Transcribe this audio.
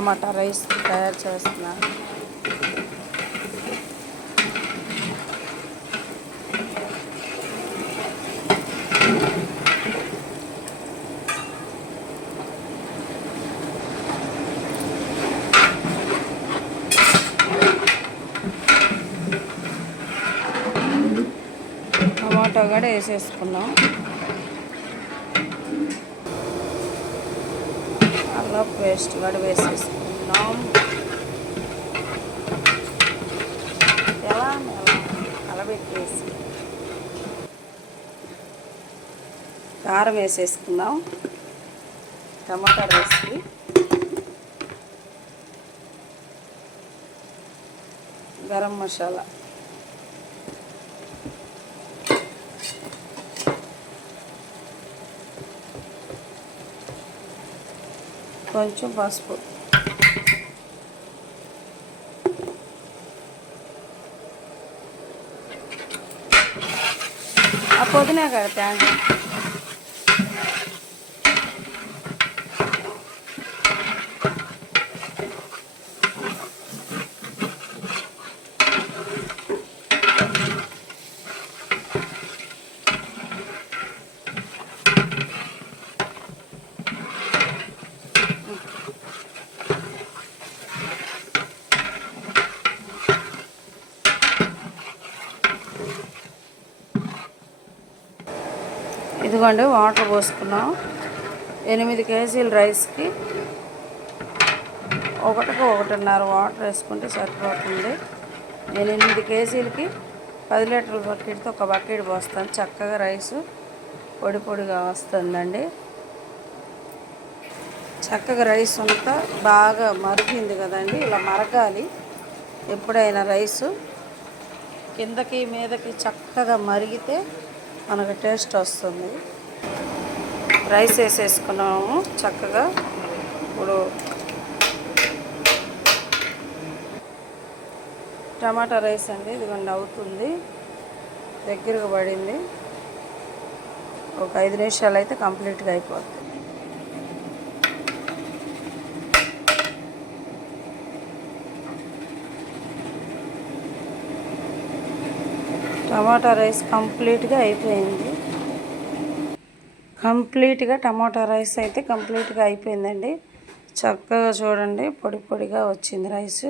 టమాటా rice తయారు చేస్తున్నాను. Tomato కూడా వేసేసుకున్నాం. అల్లం పేస్ట్ కూడా వేసేసుకున్నాం. ఎలా కలబెట్టేసి కారం వేసేసుకుందాం టమాటా రైస్కి. గరం మసాలా, కొంచెం పసుపు, ఆ పుదీనా కడతా. ఇదిగోండి వాటర్ పోసుకున్నాం. 8 కేజీల రైస్కి 1.5 వాటర్ వేసుకుంటే సరిపోతుంది. నేను 8 కేజీలకి 10 లీటర్ల బకెట్తో ఒక బకెట్ పోస్తాను. చక్కగా రైసు పొడి పొడిగా వస్తుందండి. చక్కగా రైస్ అంతా బాగా మరిగింది కదండి. ఇలా మరగాలి. ఎప్పుడైనా రైసు కిందకి మీదకి చక్కగా మరిగితే మనకు టేస్ట్ వస్తుంది. రైస్ వేసేసుకున్నాము చక్కగా. ఇప్పుడు టమాటా రైస్ అండి ఇదిగోండి అవుతుంది, దగ్గరగా పడింది. ఒక 5 నిమిషాలు అయితే కంప్లీట్గా అయిపోతుంది. టమాటా రైస్ కంప్లీట్గా అయిపోయింది. టమాటా రైస్ అయితే కంప్లీట్గా అయిపోయిందండి. చక్కగా చూడండి పొడి పొడిగా వచ్చింది రైస్.